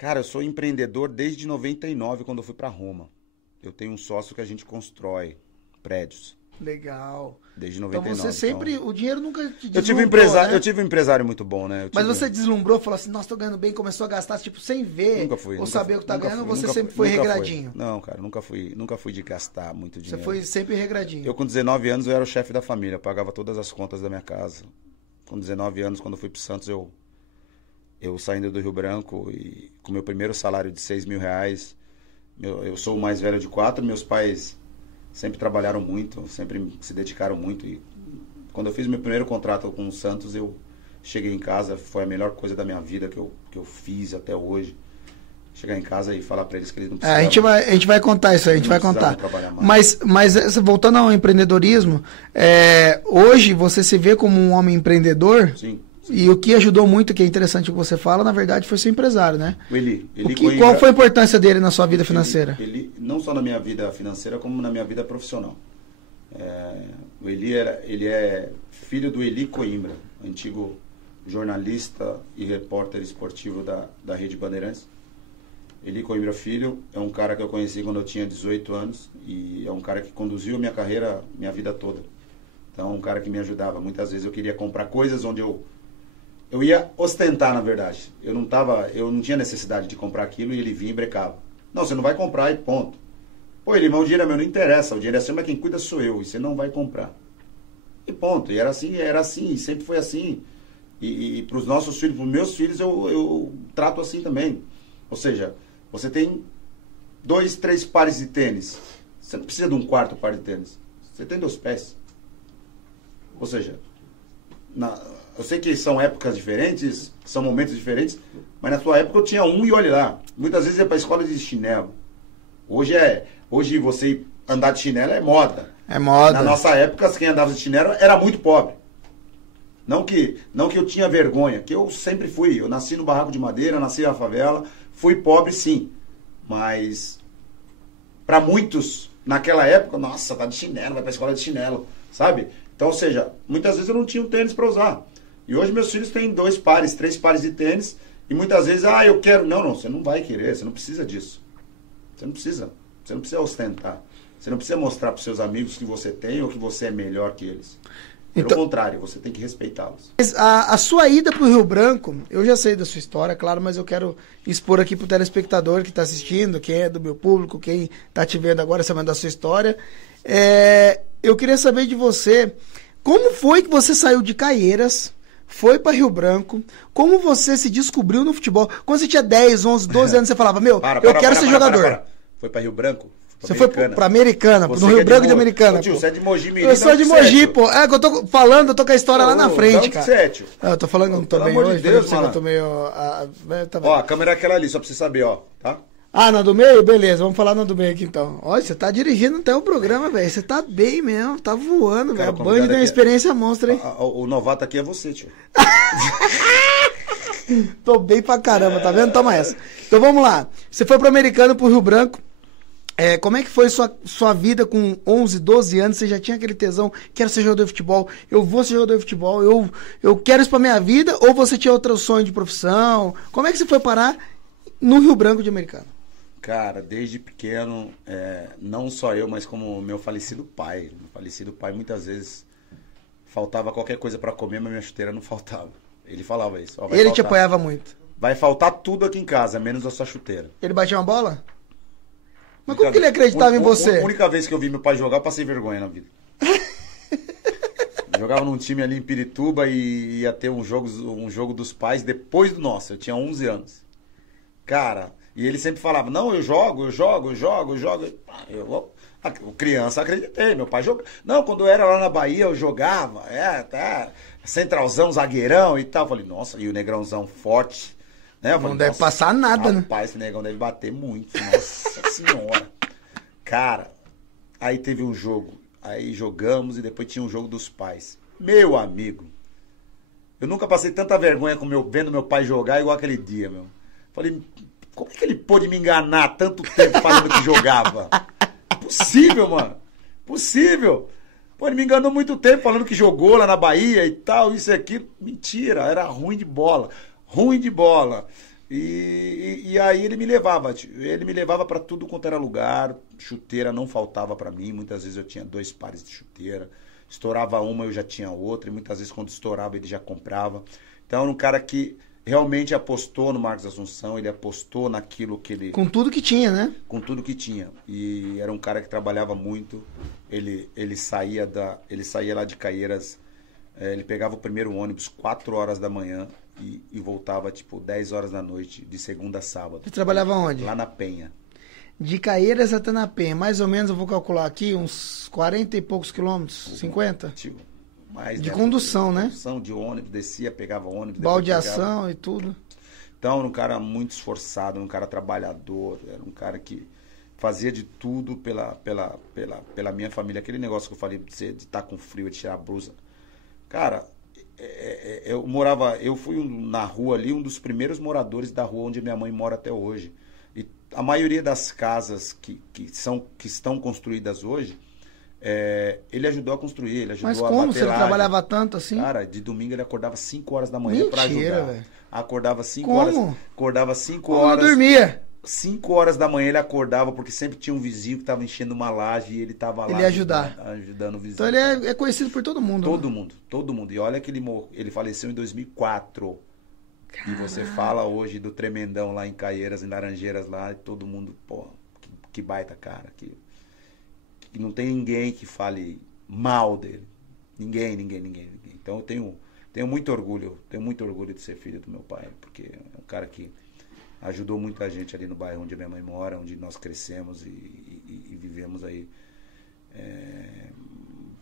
Cara, eu sou empreendedor desde 99, quando eu fui para Roma. Eu tenho um sócio que a gente constrói prédios. Legal. Desde 99. Então você sempre, o dinheiro nunca te deslumbrou, Eu né? tive um empresário muito bom, né? Mas você deslumbrou, falou assim, nossa, tô ganhando bem, começou a gastar, tipo, sem ver, Nunca fui. ou saber o que tá ganhando, fui, você sempre foi regradinho? Não, cara, nunca fui de gastar muito dinheiro. Você foi sempre regradinho. Eu com 19 anos eu era o chefe da família, eu pagava todas as contas da minha casa. Com 19 anos, quando eu fui pro Santos, eu saindo do Rio Branco e com meu primeiro salário de R$6.000, eu sou o mais velho de 4, meus pais sempre trabalharam muito, sempre se dedicaram muito. E quando eu fiz meu primeiro contrato com o Santos, eu cheguei em casa, foi a melhor coisa da minha vida que eu fiz até hoje. Chegar em casa e falar para eles que eles não precisavam. A gente vai contar isso aí, a gente vai contar. Mas voltando ao empreendedorismo, hoje você se vê como um homem empreendedor? Sim. E o que ajudou muito, que é interessante o que você fala, na verdade, foi ser empresário, né? O Eli qual foi a importância dele na sua vida financeira? Ele, não só na minha vida financeira, como na minha vida profissional. O Eli ele é filho do Eli Coimbra, antigo jornalista e repórter esportivo da Rede Bandeirantes. Eli Coimbra Filho é um cara que eu conheci quando eu tinha 18 anos e é um cara que conduziu a minha carreira, minha vida toda. Então, é um cara que me ajudava. Muitas vezes eu queria comprar coisas onde eu ia ostentar, na verdade. Eu não tinha necessidade de comprar aquilo e ele vinha e brecava. Não, você não vai comprar e ponto. Pô, ele, irmão, o dinheiro é meu, não interessa. O dinheiro é seu, mas quem cuida sou eu. E você não vai comprar. E ponto. E era assim, e sempre foi assim. E para os nossos filhos, para os meus filhos, eu trato assim também. Ou seja, você tem 2, 3 pares de tênis. Você não precisa de um quarto par de tênis. Você tem 2 pés. Ou seja, eu sei que são épocas diferentes, são momentos diferentes, mas na sua época eu tinha um e olhe lá. Muitas vezes ia para a escola de chinelo. Hoje você andar de chinelo é moda. É moda. Na nossa época, quem andava de chinelo era muito pobre. Não que eu tinha vergonha, que eu sempre fui. Eu nasci no barraco de madeira, nasci na favela, fui pobre sim. Mas para muitos, naquela época, nossa, tá de chinelo, vai para a escola de chinelo, sabe? Então, ou seja, muitas vezes eu não tinha um tênis para usar. E hoje meus filhos têm 2 pares, 3 pares de tênis. E muitas vezes, eu quero. Não, você não vai querer, você não precisa disso. Você não precisa ostentar. Você não precisa mostrar para os seus amigos que você tem ou que você é melhor que eles. Pelo contrário, você tem que respeitá-los. A sua ida para o Rio Branco, eu já sei da sua história, claro, mas eu quero expor aqui para o telespectador que está assistindo, quem é do meu público, quem está te vendo agora, sabendo da sua história. Eu queria saber de você, como foi que você saiu de Caieiras, foi para Rio Branco, como você se descobriu no futebol? Quando você tinha 10, 11, 12 anos, você falava, eu quero ser jogador. Foi para Rio Branco? Você foi pra Americana, no Rio Branco de Americana. Ô, tio, você é de Mogi Mirim. Eu sou de Mogi, pô. Que eu tô falando, eu tô com a história lá na frente, cara. Você é, tio? Eu tô falando que eu não tô bem hoje. Pelo amor de Deus, mano. Eu tô meio... Ó, a câmera é aquela ali, só pra você saber, ó, tá? Na do meio? Beleza, vamos falar na do meio aqui então. Olha, você tá dirigindo até o programa, velho. Você tá bem mesmo, tá voando, velho. A Band deu uma experiência monstra, hein? O novato aqui é você, tio. Tô bem pra caramba, tá vendo? Toma essa. Então vamos lá. Você foi pro Americano, pro Rio Branco. Como é que foi sua vida com 11, 12 anos? Você já tinha aquele tesão, quero ser jogador de futebol, eu vou ser jogador de futebol, eu quero isso pra minha vida? Ou você tinha outro sonho de profissão? Como é que você foi parar no Rio Branco de Americana? Cara, desde pequeno, não só eu, mas como meu falecido pai. Meu falecido pai, muitas vezes, faltava qualquer coisa pra comer, mas minha chuteira não faltava. Ele falava isso. Ele te apoiava muito? Vai faltar tudo aqui em casa, menos a sua chuteira. Ele batia uma bola? Mas como que ele acreditava em você? A única vez que eu vi meu pai jogar, eu passei vergonha na vida. Jogava num time ali em Pirituba e ia ter um jogo dos pais depois do nosso. Eu tinha 11 anos. Cara, e ele sempre falava, não, eu jogo. Eu, criança, acreditei, meu pai jogava. Não, quando eu era lá na Bahia, eu jogava. Centralzão, zagueirão e tal. Eu falei, nossa, e o negrãozão forte. Né? Não deve passar nada, né? Rapaz, esse negão deve bater muito. Nossa senhora. Cara, aí teve um jogo. Aí jogamos e depois tinha um jogo dos pais. Meu amigo, eu nunca passei tanta vergonha vendo meu pai jogar igual aquele dia, meu. Falei, como é que ele pôde me enganar tanto tempo falando que jogava? Possível, mano. Possível. Pô, ele me enganou muito tempo falando que jogou lá na Bahia e tal, isso e aquilo. Mentira, era ruim de bola. E aí ele me levava para tudo quanto era lugar, chuteira não faltava para mim, muitas vezes eu tinha 2 pares de chuteira, estourava uma eu já tinha outra, e muitas vezes quando estourava ele já comprava. Então era um cara que realmente apostou no Marcos Assunção, ele apostou naquilo que ele... Com tudo que tinha, né? Com tudo que tinha. E era um cara que trabalhava muito, ele saía lá de Caieiras, ele pegava o primeiro ônibus 4 horas da manhã, e voltava, tipo, 10 horas da noite, de segunda a sábado. Você trabalhava onde? Lá na Penha. De Caieiras até na Penha, mais ou menos, eu vou calcular aqui, uns 40 e poucos quilômetros, 50? Tipo, mais, de condução, né? Condução de ônibus, descia, pegava ônibus. Baldeação e tudo. Então, era um cara muito esforçado, um cara trabalhador, era um cara que fazia de tudo pela minha família. Aquele negócio que eu falei pra você, de estar com frio, de tirar a blusa. Cara... eu fui na rua ali, um dos primeiros moradores da rua onde minha mãe mora até hoje. E a maioria das casas que estão construídas hoje, ele ajudou a construir, ele ajudou a bater. Mas como? Você trabalhava tanto assim? Cara, de domingo ele acordava 5 horas da manhã para ajudar. Véio. Acordava 5 horas. Acordava 5 como horas. Não dormia? 5 horas da manhã ele acordava, porque sempre tinha um vizinho que estava enchendo uma laje e ele estava lá. Ele ia ajudar. Ajudando o vizinho. Então ele é conhecido por todo mundo. Todo mundo. E olha que ele faleceu em 2004. Caramba. E você fala hoje do Tremendão lá em Caieiras, em Laranjeiras lá, e todo mundo, pô, que baita cara. Que não tem ninguém que fale mal dele. Ninguém. Então eu tenho muito orgulho de ser filho do meu pai, porque é um cara que ajudou muita gente ali no bairro onde minha mãe mora, onde nós crescemos e vivemos aí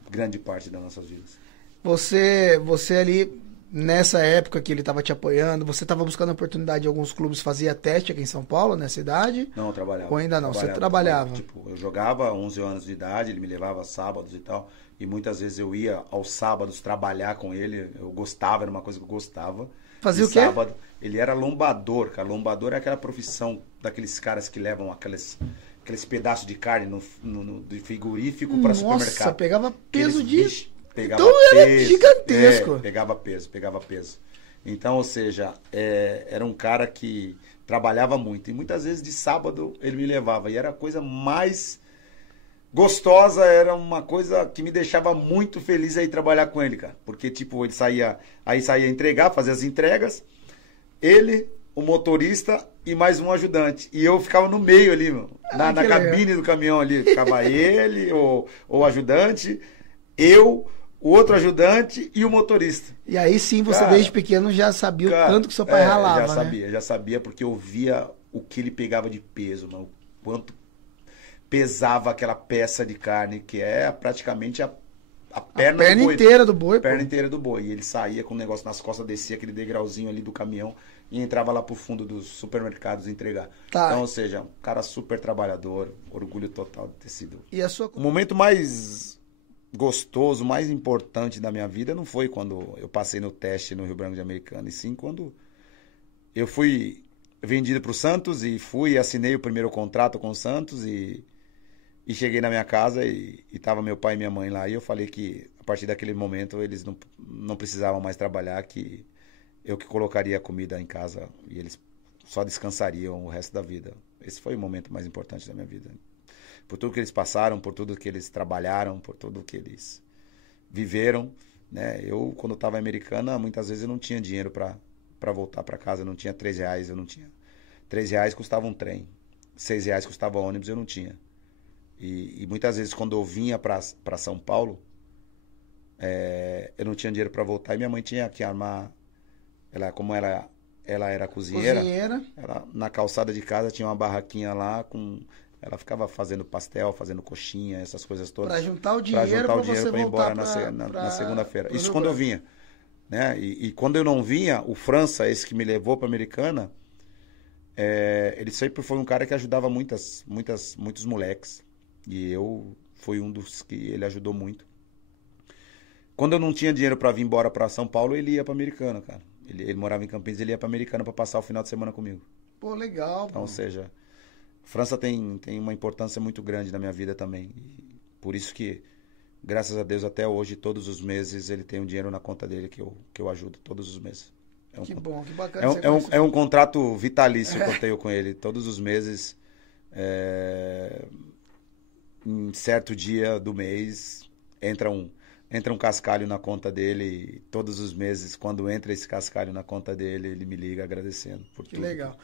grande parte das nossas vidas. Você ali, nessa época que ele estava te apoiando, você estava buscando oportunidade em alguns clubes, fazia teste aqui em São Paulo, nessa idade? Não, eu trabalhava. Ou ainda não? Você trabalhava? Tipo, eu jogava 11 anos de idade, ele me levava sábados e tal, e muitas vezes eu ia aos sábados trabalhar com ele, eu gostava, era uma coisa que eu gostava. Fazia o quê? Sábado, ele era lombador, cara. Lombador é aquela profissão daqueles caras que levam aqueles pedaços de carne de frigorífico para supermercado. Nossa, pegava peso disso. Pegava então peso, era gigantesco. Pegava peso. Então, ou seja, era um cara que trabalhava muito. E muitas vezes de sábado ele me levava. E era a coisa mais gostosa, era uma coisa que me deixava muito feliz aí trabalhar com ele, cara. Porque, tipo, ele saía entregar, fazer as entregas, ele, o motorista e mais um ajudante. E eu ficava no meio ali, meu, na cabine do caminhão ali. Ficava ele, o ajudante, eu, o outro ajudante e o motorista. E aí sim, você desde pequeno já sabia o tanto que seu pai ralava, já sabia, porque eu via o que ele pegava de peso, mano, o quanto pesava aquela peça de carne, que é praticamente a perna inteira do boi. Perna inteira do boi. E ele saía com o negócio nas costas, descia aquele degrauzinho ali do caminhão e entrava lá pro fundo dos supermercados entregar. Tá. Então, ou seja, um cara super trabalhador, orgulho total de ter sido. E a sua... O momento mais gostoso, mais importante da minha vida não foi quando eu passei no teste no Rio Branco de Americana, e sim quando eu fui vendido pro Santos e assinei o primeiro contrato com o Santos e cheguei na minha casa e tava meu pai e minha mãe lá, e eu falei que a partir daquele momento eles não precisavam mais trabalhar, que eu que colocaria a comida em casa e eles só descansariam o resto da vida. Esse foi o momento mais importante da minha vida. Por tudo que eles passaram, por tudo que eles trabalharam, por tudo que eles viveram, né? Eu, quando estava em Americana, muitas vezes eu não tinha dinheiro para voltar para casa, eu não tinha R$3, eu não tinha. R$3 custava um trem, R$6 custava ônibus, eu não tinha. E muitas vezes, quando eu vinha para São Paulo, eu não tinha dinheiro para voltar, e minha mãe tinha que armar, como ela era cozinheira. Ela, na calçada de casa tinha uma barraquinha lá, ela ficava fazendo pastel, fazendo coxinha, essas coisas todas. Para juntar o dinheiro para você ir embora na segunda-feira. Isso quando eu vinha. Né? E quando eu não vinha, o França, esse que me levou para a Americana, ele sempre foi um cara que ajudava muitos moleques. E eu fui um dos que ele ajudou muito. Quando eu não tinha dinheiro para vir embora para São Paulo, ele ia para Americana, cara. Ele morava em Campinas, ele ia para Americana para passar o final de semana comigo. Pô, legal. Então, ou seja, França tem uma importância muito grande na minha vida também. E por isso que, graças a Deus, até hoje, todos os meses, ele tem um dinheiro na conta dele que eu ajudo todos os meses. Que bom, que bacana. É um contrato vitalício que eu tenho com ele. Todos os meses, em certo dia do mês, entra um cascalho na conta dele. E todos os meses, quando entra esse cascalho na conta dele, ele me liga agradecendo por tudo. Que legal.